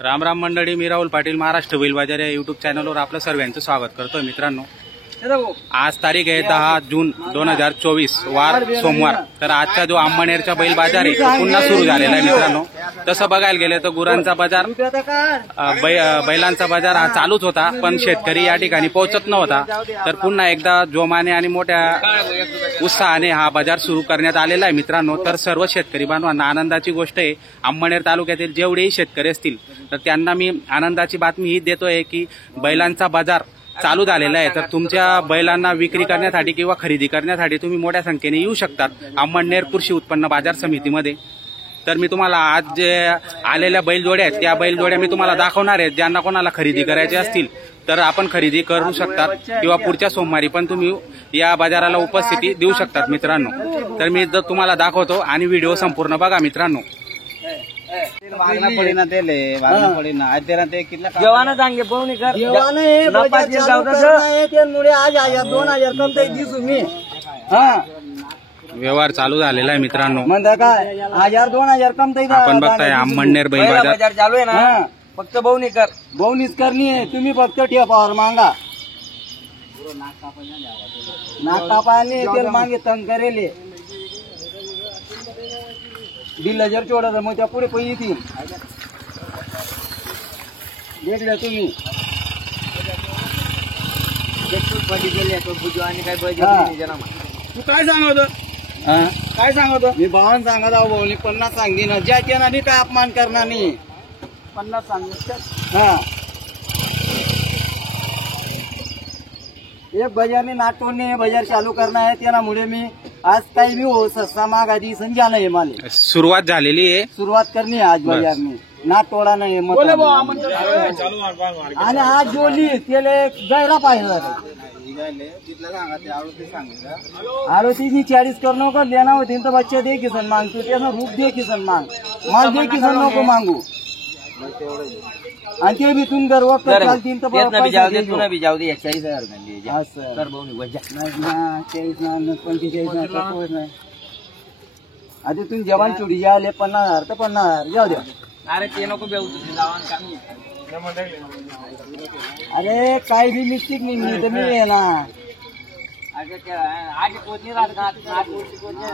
राम राम मंडळी, मी राहुल पाटील महाराष्ट्र बैल बाजार या युट्यूब चॅनलवर आपलं सर्वांचं स्वागत करतोय। मित्रांनो, आज तारीख आहे 10 जून 2024 वार सोमवार। तर आजचा जो अंमळनेरचा बैल बाजार आहे तो पुन्हा सुरू झालेला आहे। मित्रांनो, तसं बघायला गेलं तर गुरांचा बाजार, बैलांचा बाजार हा चालूच होता, पण शेतकरी या ठिकाणी पोहोचत नव्हता। तर पुन्हा एकदा जोमाने आणि मोठ्या उत्साहाने हा बाजार सुरू करण्यात आलेला आहे। मित्रांनो, तर सर्व शेतकरी बांधवांना आनंदाची गोष्ट आहे। अंमळनेर तालुक्यातील जेवढेही शेतकरी असतील तर त्यांना मी आनंदाची बातमी ही देतोय की बैलांचा बाजार चालू झालेला आहे। तर तुमच्या बैलांना विक्री करण्यासाठी किंवा खरेदी करण्यासाठी तुम्ही मोठ्या संख्येने येऊ शकतात अंमळनेर कृषी उत्पन्न बाजार समितीमध्ये। तर मी तुम्हाला आज जे आलेल्या बैलजोड्या आहेत त्या बैलजोड्या मी तुम्हाला दाखवणार आहे। ज्यांना कोणाला खरेदी करायची असतील तर आपण खरेदी करू शकतात किंवा पुढच्या सोमवारी पण तुम्ही या बाजाराला उपस्थिती देऊ शकतात। मित्रांनो, तर मी तुम्हाला दाखवतो आणि व्हिडिओ संपूर्ण बघा। मित्रांनो, भागना पड़ी ना तेले भागना पड़ी ना आज तेरा ते कितना जवाना जांगे बहुनी कर जवाना है बजाज चालू करना है ते मुळे आज 2000 कम ते दिसू मी हां व्यवहार चालू झालेला आहे। मित्रांनो, म्हणता काय 2000 कम ते आपण बघताय अंमळनेर बैल बाजार चालू आहे ना, फक्त बहुनीच करनी आहे। तुम्ही फक्त ठेपावर मागा नाक कापाने तेल मागे तंग करेले दिल जर चोडा मग त्या पुढे पैसे येतील। देखले तुम्ही तू काय सांगत काय सांगत मी भावान सांगत आहो भाऊ 50 सांगते ना ज्या त्यांना मी काय अपमान करणार नाही। 50 सांगत हा एक बाजार में नाटोने बाजार चालू करना है तेना मुळे मी आज काही भी हो सस्ता माग आधी संख्या नाही माले सुरुवात झालेली आहे। सुरुवात करनी है आज बाजार में ना तोडा नाही मत आणि आज जोली त्याला जायला पाहिजे आळोती मी 40 करणं का लेना होती तर बच्चे दे किसन मांगतो त्यानं रूप दे किसन मांग माल दे किसन नको मांगू आणि ते भी तुम गर्व चालतील तर तेतना भी जाऊ दे, तू भी जाऊ दे 40000 रुपये दे असं कर बहुनी वजा ना 40 ना 45 ना कोण नाही आधी तुम्ही जवान चोरी आले 50,000 तर 50,000 जाऊ द्या। अरे ते नको बेऊ तुझे लावण कामी अरे काही भी मिस्टेक नाही तर मी आहे ना अरे क्या आज कोणी रात नाट कोणी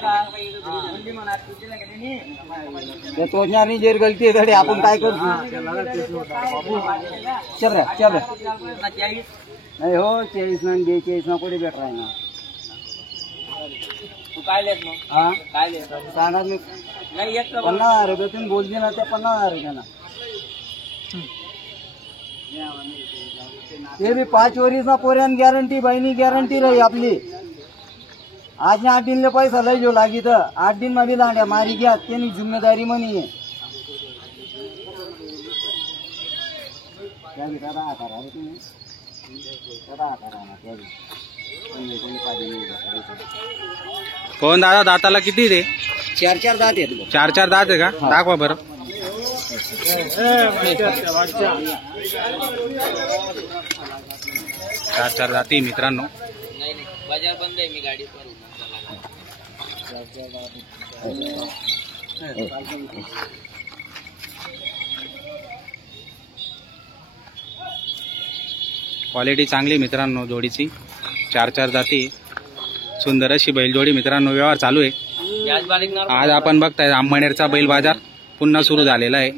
रात बंदी म्हणा तुझे लगे नाही ते तोडण्यानी जर गलती आहे तरी आपण काय करू चल रे नाही हो 40 ना 42 ना कोणी भेट राही ना तू काय लेत मग हा काय लेत सांगा मी नाही एक 50,000 रुपये तुम्ही बोलले ना ते 50,000 रुपये ना ते भी 5 वर्षा पोऱ्यान गॅरंटी बहिणी गॅरंटी रही आपली। आज 8 दिन ले पैसा लई जो लागी तर 8 दिन में भी लांड्या मारी गया तेनी जिम्मेदारी मनी है क्या बेटा रहा करा रे तुम्ही रहा करा ना क्या कोणी पाहिजे नाही कोण दादा, दाताला किती दे? 4 दात आहेत 4 दात आहे का? दाखवा बरं। 4 दाती। मित्रांनो, नाही बाजार बंद आहे, मी गाडी पर क्वालिटी चांगली मित्रांनो जोडीची। 4 दाती, सुंदर अशी बैलजोडी। मित्रांनो, व्यवहार चालू आहे। आज आपण बघताय अंमळनेरचा बैल बाजार पुन्हा सुरू झालेला आहे।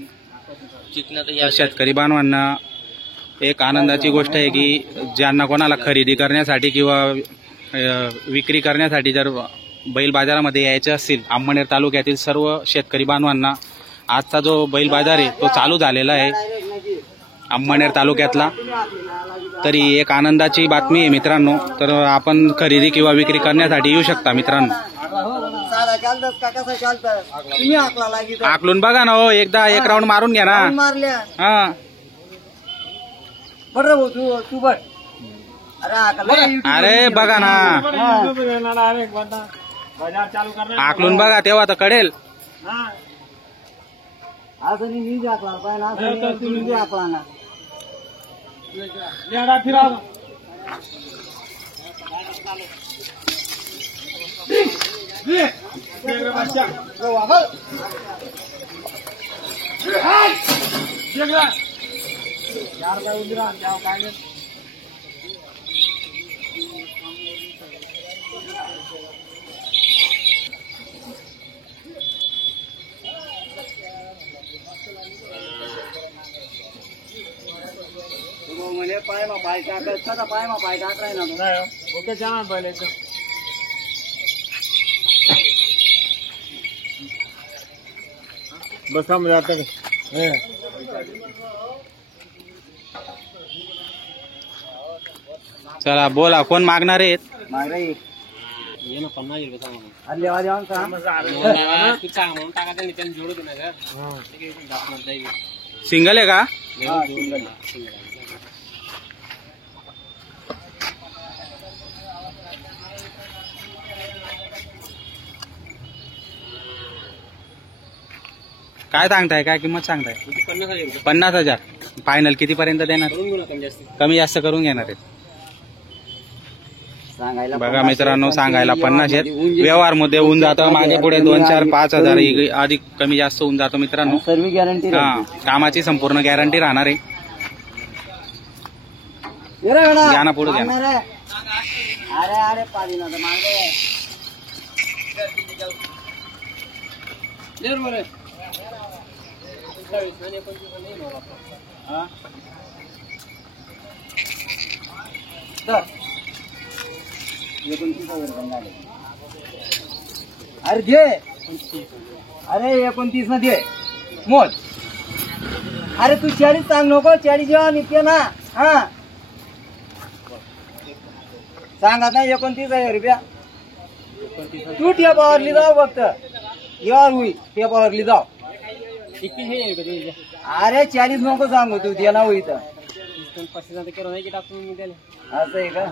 शेतकरी बांधवांना एक आनंदाची गोष्ट आहे की ज्यांना कोणाला खरेदी करण्यासाठी किंवा विक्री करण्यासाठी जर बैल बाजारामध्ये यायचे असतील अंमळनेर तालुक्यातील सर्व शेतकरी बांधवांना आजचा जो बैल बाजार आहे तो चालू झालेला आहे अंमळनेर तालुक्यातला। तरी एक आनंदाची बातमी आहे मित्रांनो। तर आपण खरेदी किंवा विक्री करण्यासाठी येऊ शकता मित्रांनो। तुम्ही आकला लागी आकलून बघा ना हो, एकदा एक राऊंड मारून घ्या ना। मारल्या हा बरं भाऊ तू बट अरे बघा ना, आकलून बघा तेव्हा तर कळेल। असं मी आकला पाहिजे तुम्ही आकला ना Hey! म्हणजे पायमा पाय टाकायचा पायमा पाय टाकाय ना ओके छान पहिले बसा म्हणजे आता चला बोला कोण मागणार आहेत मागरे ये ना 50 रुपये सांग अरे लेवा देवा का तू सांग म्हणून टाका त्यांनी त्यांनी जोडू दे ना का सिंगल आहे का हा सिंगल काय सांगताय काय किंमत सांगताय 50,000 रुपये 50,000 फायनल किती पर्यंत देणार करून घेऊ ना कमी जास्त कमी जास्त करून घेणार आहेत सांगायला बघा मित्रांनो सांगायला 50 आहेत व्यवहार मध्ये होऊन जातं मागे पुढे 2, 4, 5,000 अधिक कमी जास्त होऊन जातो मित्रांनो सर्व गॅरंटी हा कामाची संपूर्ण गॅरंटी राहणार आहे घ्या ना पुढे घ्या ना. अरे अरे पाणी ना मागे बरोबर अरे दे अरे 29 ना दे मोल अरे तू 40 सांग नको 40 जेव्हा निघते ना हा सांग आता 29,000 रुपया तू टेपावरली जाऊ फक्त यार होई टेपावरली जाऊ किती हे का तुझे अरे 40 नको सांगू तू देना होई तर 25,000 करून आहे की टाकून मी त्याला असं आहे का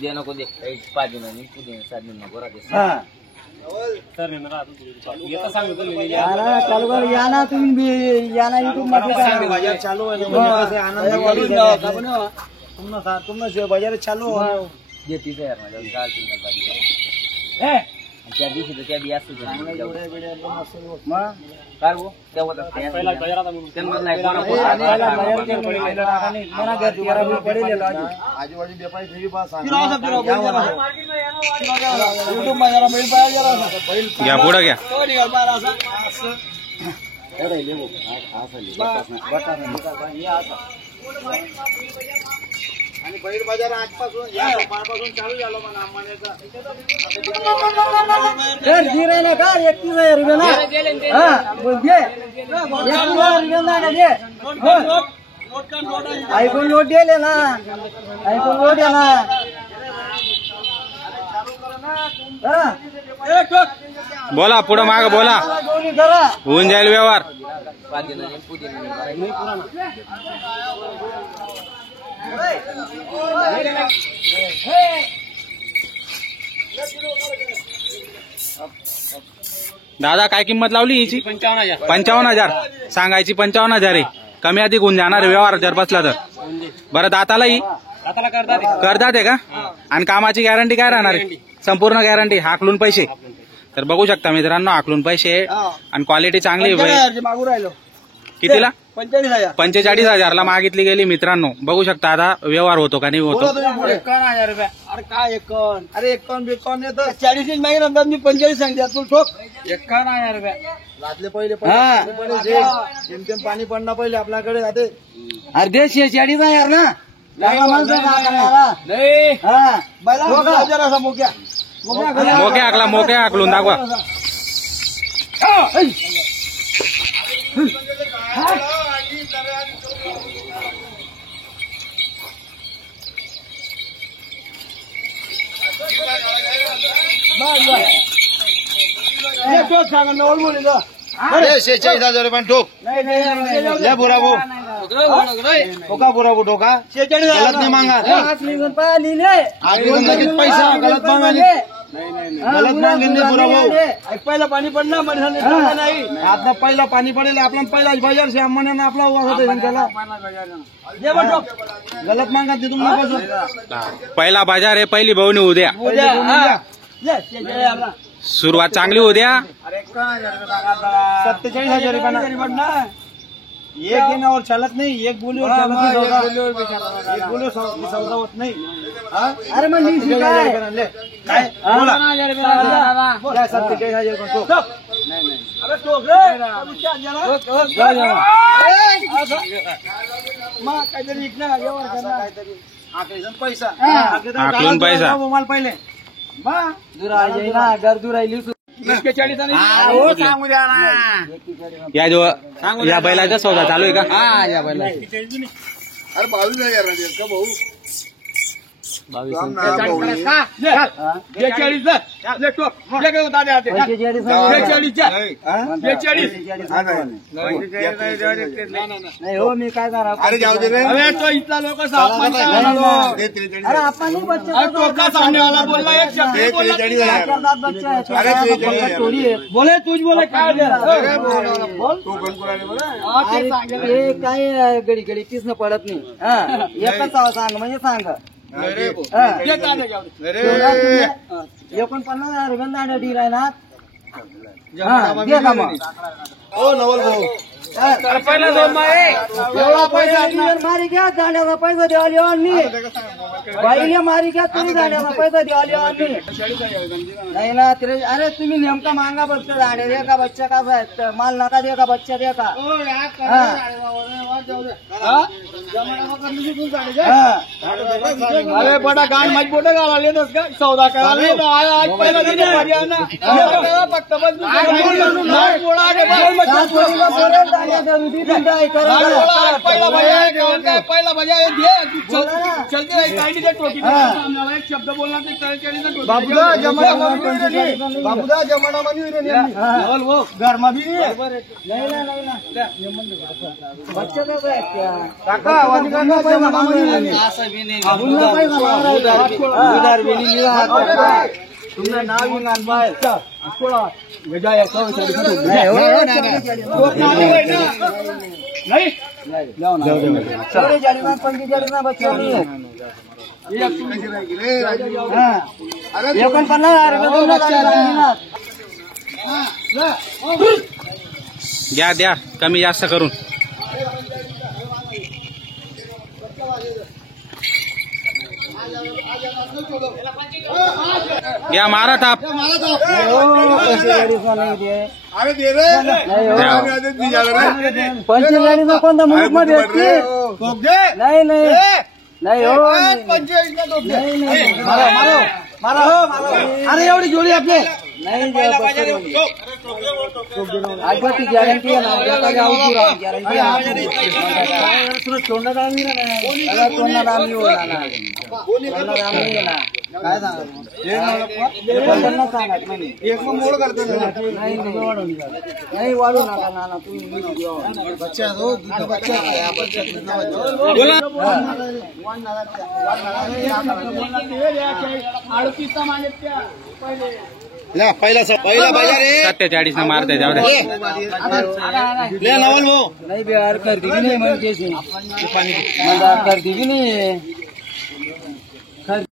दे नको दे 5 दिन आणि तू दे 7 दिन नको राहते हा सर ना राहतो येता सांगतो या ना चालू कर या ना तुम्ही बी या ना युट्यूब मध्ये काय बाजार चालू आहे म्हणजे आनंद वाढून जाऊ तुमनं बाजार चालू जे तिथे यार माझ्या गाल सिंगल पाहिजे ए त्या दिवशी तर त्या बी असतो मग काय हो तेव्हा पहिला बाजारात त्यांना नाही आजूबाजू व्यापारी फ्री पास युट्यूब बाजारा मिळून पाहिजे घ्या पुढे घ्या आणि बैल बाजार आजपासून या सोमवारपासून चालू झालं म्हणा अंबानीचा ना का 31,000 रुपये ना हा बोल दे 31,000 रुपये ना दे आयफोन नोट दिले ना आयफोन नोट आहे ना बोला पुढे माग बोला गोली करा होऊन जाईल व्यवहार दादा काय किंमत लावली हिची 55,000 सांगायची 55,000 आहे कमी अधिक होऊन जाणार व्यवहार जर बसला तर बरं दातालाही करतात आहे का आणि कामाची गॅरंटी काय राहणार आहे संपूर्ण गॅरंटी हाकलून पैसे तर बघू शकता मित्रांनो हाकलून पैसे आणि क्वालिटी चांगली मागू राहिलो कितीला 45,000 45,000 मागितली गेली मित्रांनो बघू शकता आता व्यवहार होतो का नाही होतो 51,000 रुपये अरे काय 51 अरे 51 बिकॉन येतं 40 मागे नंतर मी 45 सांगते तू ठोक 51,000 रुपये रातले पहिले जेमतेम पाणी पडणं पहिले आपल्याकडे जाते अर्धे 46,000 ना मोके हाकला मोके हाकलून दाखवा अरे 46,000 रुपये ठोक ले बुरा वो ठोका बुरा वो ठोका 46,000 गलत नहीं मांगा पैसा गलत मांगा गलत मांगे बुरा वो पहिला पाणी पडलं नाही आता पहिला पाणी पडेल आपला पहिला बाजार से अम्माने आपला हुआ त्याला गलत मांगा ते तुम्हाला पहिला बाजार आहे पहिली भावनी उद्या सुरुवात चांगली उद्या 47,000 रुपये एक घेण्यावर चालत नाही, एक बोलीवर चालत नाही सौदा. एक बोलीवर सौदा होत नाही. हा? अरे मग वीस काय? काय? बोला. 47,000 करतो. अरे टोक रे. मग काहीतरी विकणार व्यवहार करणार आखरीचा पैसा आखलून पैसा. मोबाईल पहिले मग गर्दू राहिली सांगू द्या ना. या बैलाचा सौदा चालू आहे का? हा या बैला अरे 22,000 का भाऊ? 42 नाही हो मी काय करा अरे जाऊ दे रे. अरे तो इथला लोक अरे आपण बच्चे सामनेवाला बोलला एक शब्द बोलला. अरे थोडी आहे बोले तुझ बोले काय बोल हे काय गडी गडी तीच पडत नाही हा एकच सांग म्हणजे सांग 49,000 रुपये दांड्या डील आहे ना दे का मग हो नवल भाऊ पहिला एवढा पैसा मारी घ्या दांड्याचा पैसा द्यावा मी बाईले मारी घ्या तुम्ही दांड्याचा पैसा द्यावा मी नाही ना अरे तुम्ही नेमका मांगा बच्चा दांडे दे का बच्चा कसा आहे माल नका दे का बच्चा दे का अरे बडा गान मजबूत गाला का सौदा करायला आज पहिला दिन हरियाणा फक्त बस पहिला भैया चलते एक शब्द बोलना बाबूदा जमाना बाबूदा जमाना घरमा भी बच्चा कसं आहे काका तुमने नाव बच्चा 'द्या द्या कमी जास्त करून. या मारा ताप. अरे दे रे 45 कोणता मुलूक मध्ये नाही नाही नाही हो अरे एवढी जोडी आपले नाही आजची गॅरंटी आहे ना गॅरंटी तोंडा दामी तोंडा दामी होला ना तोंडा दामी ना काय सांगत नाही एक मोड करतो नाही नाही वाढू नका ना तुम्ही बच्चा हो दूध बच्चा पहिला 47 न मारते जाऊ दे. नवल भाऊ नाही बिहार करते की नाही म्हणजे करते की नाही